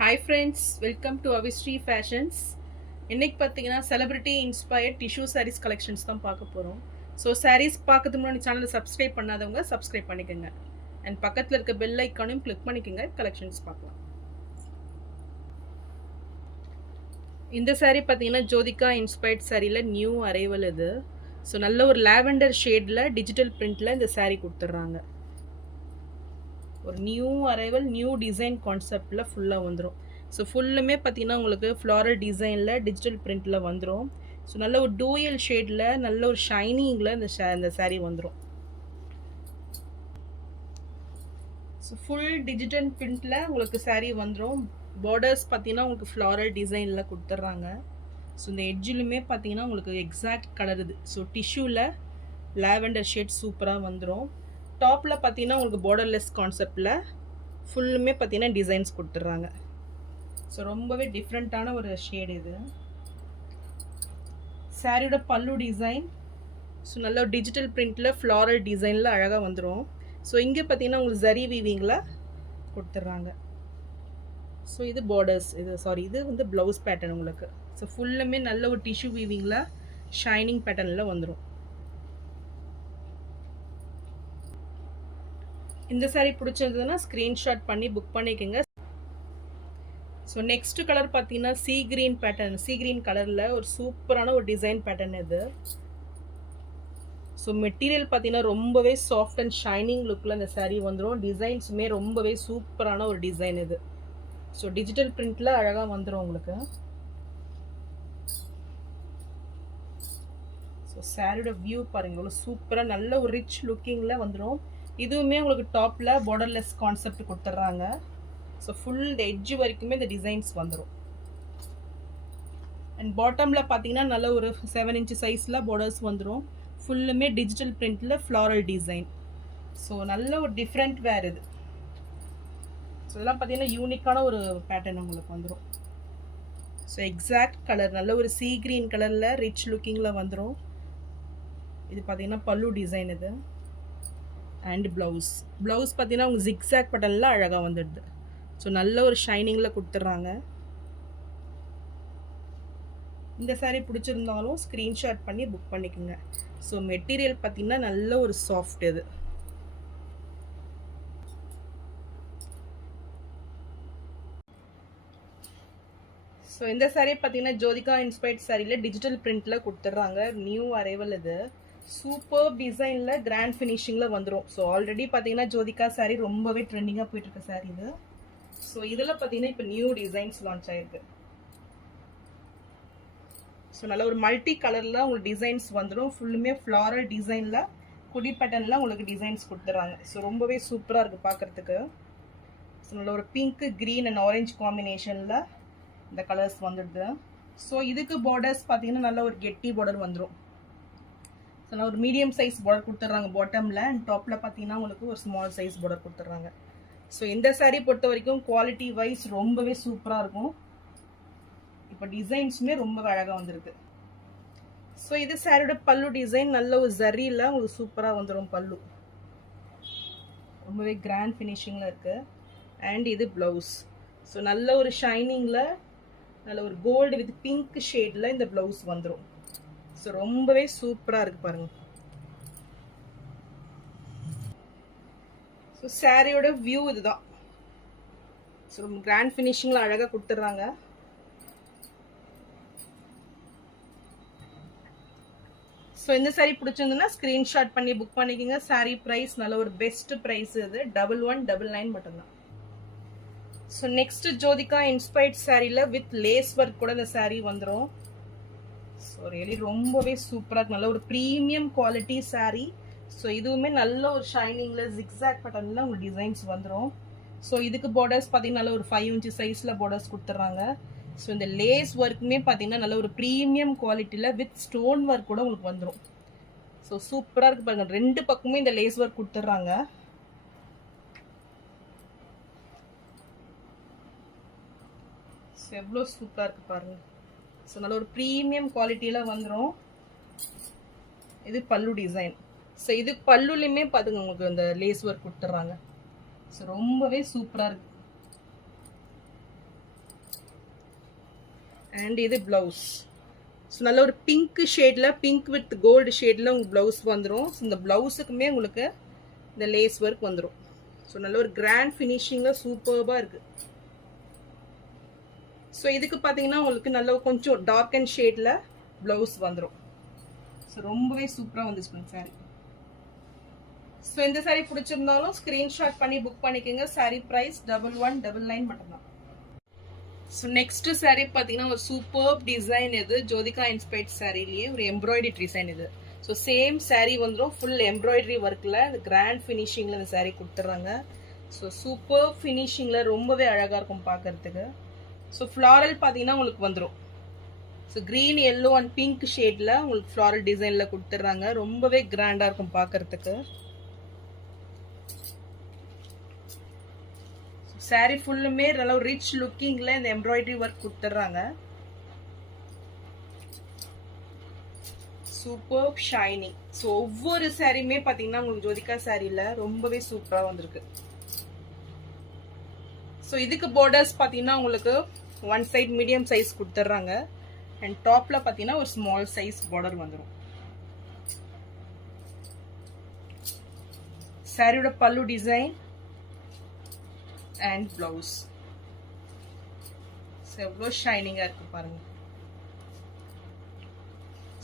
Hi friends, welcome to Avisri fashions. இன்றைக்கி பார்த்தீங்கன்னா celebrity inspired tissue saris collections தான் பார்க்க போகிறோம். ஸோ சாரீஸ் பார்க்கறதுக்கு முன்னாடி சேனலை சப்ஸ்கிரைப் பண்ணாதவங்க சப்ஸ்கிரைப் பண்ணிக்கோங்க. அண்ட் பக்கத்தில் இருக்க பெல் ஐக்கானையும் கிளிக் பண்ணிக்கோங்க. கலெக்ஷன்ஸ் பார்க்கலாம். இந்த சாரீ பார்த்தீங்கன்னா ஜோதிகா இன்ஸ்பயர்ட் சாரியில் நியூ அரைவல் இது. ஸோ நல்ல ஒரு லாவெண்டர் ஷேடில் டிஜிட்டல் பிரிண்டில் இந்த சாரீ கொடுத்துட்றாங்க. ஒரு நியூ அரைவல் நியூ டிசைன் கான்செப்டில் ஃபுல்லாக வந்துடும். ஸோ ஃபுல்லுமே பார்த்தீங்கன்னா உங்களுக்கு ஃப்ளாரல் டிசைனில் டிஜிட்டல் பிரிண்டில் வந்துடும். ஸோ நல்ல ஒரு டூயல் ஷேடில் நல்ல ஒரு ஷைனிங்கில் இந்த சாரீ வந்துடும். ஸோ ஃபுல் டிஜிட்டல் பிரிண்டில் உங்களுக்கு சாரீ வந்துடும். பார்டர்ஸ் பார்த்தீங்கன்னா உங்களுக்கு ஃப்ளாரல் டிசைனில் கொடுத்துட்றாங்க. ஸோ இந்த எட்ஜிலுமே பார்த்தீங்கன்னா உங்களுக்கு எக்ஸாக்ட் கலர் இது. ஸோ டிஷ்யூவில் லாவெண்டர் ஷேட் சூப்பராக வந்துடும். டாப்பில் பார்த்தீங்கன்னா உங்களுக்கு பார்டர்லெஸ் கான்செப்டில் ஃபுல்லுமே பார்த்தீங்கன்னா டிசைன்ஸ் கொடுத்துட்றாங்க. ஸோ ரொம்பவே டிஃப்ரெண்ட்டான ஒரு ஷேடு இது. சாரியோட பல்லு டிசைன் ஸோ நல்ல ஒரு டிஜிட்டல் பிரிண்டில் ஃப்ளாரல் டிசைனில் அழகாக வந்துடும். ஸோ இங்கே பார்த்தீங்கன்னா உங்களுக்கு ஜரி வீவிங்கில் கொடுத்துட்றாங்க. ஸோ இது பார்டர்ஸ், இது வந்து ப்ளவுஸ் பேட்டர்ன் உங்களுக்கு. ஸோ ஃபுல்லுமே நல்ல ஒரு டிஷ்யூ வீவிங்கில் ஷைனிங் பேட்டர்னில் வந்துடும். இந்த சாரீ பிடிச்சிருந்ததுன்னா ஸ்க்ரீன்ஷாட் பண்ணி புக் பண்ணிக்கோங்க. ஸோ நெக்ஸ்ட் கலர் பார்த்தீங்கன்னா sea green pattern, sea green கலரில் ஒரு சூப்பரான ஒரு டிசைன் பேட்டர்ன் இது. ஸோ மெட்டீரியல் பார்த்தீங்கன்னா ரொம்பவே சாஃப்ட் அண்ட் ஷைனிங் லுக்கில் இந்த சாரீ வந்துடும். டிசைன்ஸுமே ரொம்பவே சூப்பரான ஒரு டிசைன் இது. ஸோ டிஜிட்டல் பிரிண்டில் அழகாக வந்துடும் உங்களுக்கு. ஸோ சாரியோட வியூ பாருங்கள், இவ்வளோ சூப்பராக நல்ல ஒரு ரிச் லுக்கிங்கில் வந்துடும். இதுவுமே உங்களுக்கு டாப்பில் பார்டர்லெஸ் கான்செப்ட் கொடுத்துட்றாங்க. ஸோ ஃபுல் இந்த எட்ஜு வரைக்குமே இந்த டிசைன்ஸ் வந்துடும். அண்ட் பாட்டமில் பார்த்தீங்கன்னா நல்ல ஒரு 7 inch சைஸில் பார்டர்ஸ் வந்துடும். ஃபுல்லுமே டிஜிட்டல் பிரிண்டில் ஃப்ளாரல் டிசைன். ஸோ நல்ல ஒரு டிஃப்ரெண்ட் வேர் இது. ஸோ இதெல்லாம் பார்த்தீங்கன்னா யூனிக்கான ஒரு பேட்டர்ன் உங்களுக்கு வந்துடும். ஸோ எக்ஸாக்ட் கலர் நல்ல ஒரு சீ கிரீன் கலரில் ரிச் லுக்கிங்கில் வந்துடும். இது பார்த்தீங்கன்னா பல்லு டிசைன் இது. அண்ட் ப்ளவுஸ் பார்த்தீங்கன்னா அவங்க ஜிக்ஸாக் பட்டனில் அழகாக வந்துடுது. ஸோ நல்ல ஒரு ஷைனிங்கில் கொடுத்துட்றாங்க. இந்த சாரீ பிடிச்சிருந்தாலும் ஸ்க்ரீன்ஷாட் பண்ணி புக் பண்ணிக்கோங்க. ஸோ மெட்டீரியல் பார்த்தீங்கன்னா நல்ல ஒரு சாஃப்ட் இது. ஸோ இந்த சாரீ பார்த்தீங்கன்னா ஜோதிகா இன்ஸ்பயர்ட் சாரியில் டிஜிட்டல் பிரிண்டில் கொடுத்துட்றாங்க. நியூ அரைவல் இது. சூப்பர் டிசைனில் கிராண்ட் ஃபினிஷிங்கில் வந்துடும். ஸோ ஆல்ரெடி பார்த்தீங்கன்னா ஜோதிகா சாரீ ரொம்பவே ட்ரெண்டிங்காக போயிட்டுருக்க சாரீ இது. ஸோ இதில் பார்த்தீங்கன்னா இப்போ நியூ டிசைன்ஸ் லான்ச் ஆகிருக்கு. ஸோ நல்ல ஒரு மல்டி கலரில் உங்களுக்கு டிசைன்ஸ் வந்துடும். ஃபுல்லுமே ஃப்ளாரல் டிசைனில் குடி பேட்டர்னில் உங்களுக்கு டிசைன்ஸ் கொடுத்துட்றாங்க. ஸோ ரொம்பவே சூப்பராக இருக்குது பார்க்குறதுக்கு. ஸோ நல்ல ஒரு பிங்க்கு க்ரீன் அண்ட் ஆரஞ்ச் காம்பினேஷனில் இந்த கலர்ஸ் வந்துடுது. ஸோ இதுக்கு பார்டர்ஸ் பார்த்தீங்கன்னா நல்ல ஒரு கெட்டி பார்டர் வந்துடும். ஸோ நான் ஒரு மீடியம் சைஸ் பார்டர் கொடுத்துட்றாங்க பாட்டமில். அண்ட் டாப்பில் பார்த்தீங்கன்னா உங்களுக்கு ஒரு ஸ்மால் சைஸ் பார்டர் கொடுத்துட்றாங்க. ஸோ இந்த சாரீ பொறுத்த வரைக்கும் குவாலிட்டி வைஸ் ரொம்பவே சூப்பராக இருக்கும். இப்போ டிசைன்ஸுமே ரொம்ப அழகாக வந்திருக்கு. ஸோ இது சாரியோட பல்லு டிசைன் நல்ல ஒரு ஜரியில் உங்களுக்கு சூப்பராக வந்துடும். பல்லு ரொம்பவே கிராண்ட் ஃபினிஷிங்கில் இருக்குது. அண்ட் இது ப்ளவுஸ். ஸோ நல்ல ஒரு ஷைனிங்கில் நல்ல ஒரு கோல்டு வித் பிங்க் ஷேடில் இந்த ப்ளவுஸ் வந்துடும். ஸோ ரொம்பவே சூப்பராக இருக்குது பாருங்கள். ஸோ சாரியோட வியூ இதுதான். ஸோ ரொம்ப கிராண்ட் ஃபினிஷிங்கில் அழகாக கொடுத்துட்றாங்க. ஸோ இந்த சாரீ பிடிச்சிருந்ததுன்னா ஸ்க்ரீன்ஷாட் பண்ணி புக் பண்ணிக்கோங்க. சாரீ ப்ரைஸ் நல்ல ஒரு பெஸ்ட் ப்ரைஸ் இது. 1199 மட்டும்தான். ஸோ நெக்ஸ்ட் ஜோதிகா இன்ஸ்பயர்ட் சாரியில் வித் லேஸ் ஒர்க் கூட இந்த சாரீ வந்துடும். ஸோ ரியலி ரொம்பவே சூப்பராக இருக்குது. நல்ல ஒரு ப்ரீமியம் குவாலிட்டி சாரீ. ஸோ இதுவுமே நல்ல ஒரு ஷைனிங்கில் ஜிக்ஸாக் பட்டனில் உங்களுக்கு டிசைன்ஸ் வந்துடும். ஸோ இதுக்கு பார்டர்ஸ் பார்த்தீங்கன்னா நல்ல ஒரு 5 inch சைஸில் பார்டர்ஸ் கொடுத்துட்றாங்க. ஸோ இந்த லேஸ் ஒர்க்குமே பார்த்தீங்கன்னா நல்ல ஒரு ப்ரீமியம் குவாலிட்டியில் வித் ஸ்டோன் ஒர்க் கூட உங்களுக்கு வந்துடும். ஸோ சூப்பராக இருக்குது பாருங்கள். 2 பக்கமுமே இந்த லேஸ் ஒர்க் கொடுத்துட்றாங்க. ஸோ எவ்வளோ சூப்பராக இருக்குது பாருங்கள். ஸோ நல்ல ஒரு ப்ரீமியம் குவாலிட்டியில் வந்துடும். இது பல்லு டிசைன். ஸோ இது பல்லுலையுமே பார்த்துங்க உங்களுக்கு அந்த லேஸ் ஒர்க் கொடுத்துட்றாங்க. ஸோ ரொம்பவே சூப்பராக இருக்குது. அண்ட் இது ப்ளவுஸ். ஸோ நல்ல ஒரு பிங்க் ஷேடில், பிங்க் வித் கோல்டு ஷேடில் உங்களுக்கு ப்ளவுஸ் வந்துடும். ஸோ இந்த ப்ளவுஸுக்குமே உங்களுக்கு இந்த லேஸ் ஒர்க் வந்துடும். ஸோ நல்ல ஒரு கிராண்ட் ஃபினிஷிங்கில் சூப்பர்பாக இருக்குது. ஸோ இதுக்கு பார்த்தீங்கன்னா உங்களுக்கு நல்ல கொஞ்சம் டார்க் அண்ட் ஷேடில் ப்ளவுஸ் வந்துடும். ஸோ ரொம்பவே சூப்பராக வந்துச்சு சாரி. ஸோ இந்த சாரீ பிடிச்சிருந்தாலும் ஸ்க்ரீன்ஷாட் பண்ணி புக் பண்ணிக்கோங்க. சாரீ ப்ரைஸ் 1199 மட்டும்தான். ஸோ நெக்ஸ்ட் சாரீ பார்த்தீங்கன்னா ஒரு சூப்பர் டிசைன். இது ஜோதிகா இன்ஸ்பைர்ட் சாரீலேயே ஒரு எம்ப்ராய்டரி டிசைன் இது. ஸோ சேம் சாரீ வந்துடும் ஃபுல் எம்ப்ராய்டரி ஒர்க்கில் இந்த கிராண்ட் ஃபினிஷிங்கில் இந்த சாரீ கொடுத்துட்றாங்க. ஸோ சூப்பர் ஃபினிஷிங்கில் ரொம்பவே அழகாக இருக்கும் பார்க்கறதுக்கு. ஸோ ஃப்ளாரல் பார்த்தீங்கன்னா உங்களுக்கு வந்துடும். So green, yellow and pink ஷேடில் உங்களுக்கு ஃப்ளாரல் டிசைனில் கொடுத்துட்றாங்க. ரொம்பவே கிராண்டாக இருக்கும் பார்க்கறதுக்கு. சாரி ஃபுல்லுமே நல்ல ரிச் லுக்கிங்ல இந்த எம்ப்ராய்டரி ஒர்க் கொடுத்துட்றாங்க. Super shining. ஸோ ஒவ்வொரு சாரியுமே பார்த்தீங்கன்னா உங்களுக்கு ஜோதிகா சாரியில் ரொம்பவே சூப்பராக வந்திருக்கு. ஸோ இதுக்கு பார்டர்ஸ் பார்த்தீங்கன்னா உங்களுக்கு ஒன் சைட் மீடியம் சைஸ் கொடுத்துட்றாங்க. அண்ட் டாப்பில் பார்த்தீங்கன்னா ஒரு ஸ்மால் சைஸ் பார்டர் வந்துடும். சாரியோட பல்லு டிசைன் அண்ட் பிளவுஸ் எவ்வளோ ஷைனிங்காக இருக்கு பாருங்க.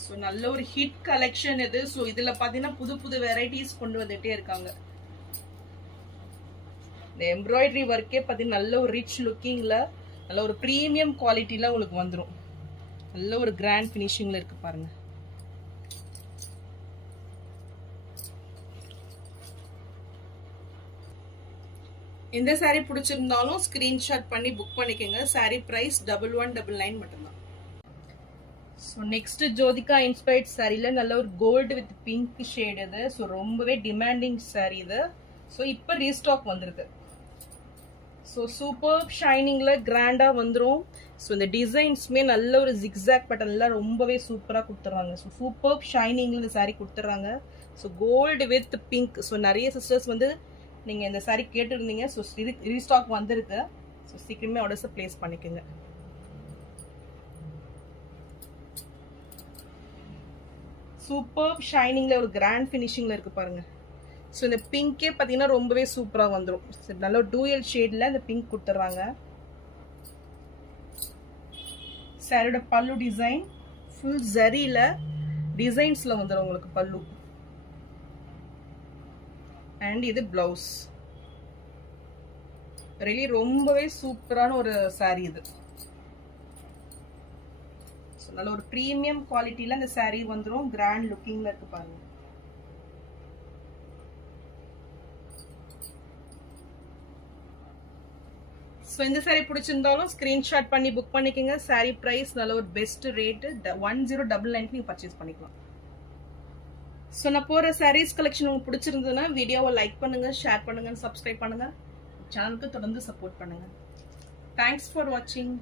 ஸோ நல்ல ஒரு ஹிட் கலெக்ஷன் இது. ஸோ இதில் பார்த்தீங்கன்னா புது புது வெரைட்டிஸ் கொண்டு வந்துட்டே இருக்காங்க. இந்த எம்ப்ராய்டரி ஒர்க்கே பார்த்தீங்கன்னா நல்ல ஒரு ரிச் லுக்கிங்கில் நல்ல ஒரு ப்ரீமியம் குவாலிட்டியில் உங்களுக்கு வந்துடும். நல்ல ஒரு கிராண்ட் ஃபினிஷிங்கில் இருக்கு பாருங்க. இந்த சாரீ பிடிச்சிருந்தாலும் ஸ்க்ரீன்ஷாட் பண்ணி புக் பண்ணிக்கோங்க. சாரீ ப்ரைஸ் 1199 மட்டும்தான். ஸோ நெக்ஸ்ட் ஜோதிகா இன்ஸ்பைர்ட் சாரியில் நல்ல ஒரு கோல்டு வித் பிங்க் ஷேட் இது. ஸோ ரொம்பவே டிமாண்டிங் சாரீ இது. ஸோ இப்போ ரீஸ்டாக் வந்திருக்கு. ஸோ சூப்பர் ஷைனிங்கில் கிராண்டாக வந்துடும். ஸோ இந்த டிசைன்ஸுமே நல்ல ஒரு ஜிக்ஸாக் பேட்டர்னில் ரொம்பவே சூப்பராக கொடுத்துட்றாங்க. ஸோ சூப்பர் ஷைனிங்கில் இந்த சாரீ கொடுத்துட்றாங்க. So gold with pink. So நிறைய சிஸ்டர்ஸ் வந்து நீங்கள் இந்த சாரீ கேட்டுருந்தீங்க. ஸோ இது ரீஸ்டாக் வந்திருக்கு. ஸோ சீக்கிரமே ஆர்டர்ஸை ப்ளேஸ் பண்ணிக்கோங்க. சூப்பர் ஷைனிங்கில் ஒரு கிராண்ட் ஃபினிஷிங்கில் இருக்குது பாருங்கள். ஸோ இந்த பிங்கே பார்த்தீங்கன்னா ரொம்பவே சூப்பராக வந்துடும். நல்ல ஒரு டூயல் ஷேடில் இந்த பிங்க் கொடுத்துட்றாங்க. சாரியோட பல்லு டிசைன் ஃபுல் ஜரியில் டிசைன்ஸில் வந்துடும் உங்களுக்கு பல்லு. அண்ட் இது பிளவுஸ். ரியலி ரொம்பவே சூப்பரான ஒரு சாரீ இது. நல்ல ஒரு ப்ரீமியம் குவாலிட்டியில் இந்த சாரீ வந்துடும். கிராண்ட் லுக்கிங்கில் இருக்கு பாருங்க. ஸோ இந்த சாரீ பிடிச்சிருந்தாலும் ஸ்க்ரீன்ஷாட் பண்ணி புக் பண்ணிக்கோங்க. சாரீ ப்ரைஸ் நல்ல ஒரு பெஸ்ட் ரேட்டு 1099 நீங்கள் பர்ச்சேஸ் பண்ணிக்கலாம். ஸோ நான் போகிற சாரீஸ் கலெக்ஷன் உங்களுக்கு பிடிச்சிருந்ததுன்னா வீடியோவை லைக் பண்ணுங்கள், ஷேர் பண்ணுங்கள், சப்ஸ்கிரைப் பண்ணுங்கள். சேனலுக்கு தொடர்ந்து சப்போர்ட் பண்ணுங்கள். தேங்க்ஸ் ஃபார் வாட்சிங்.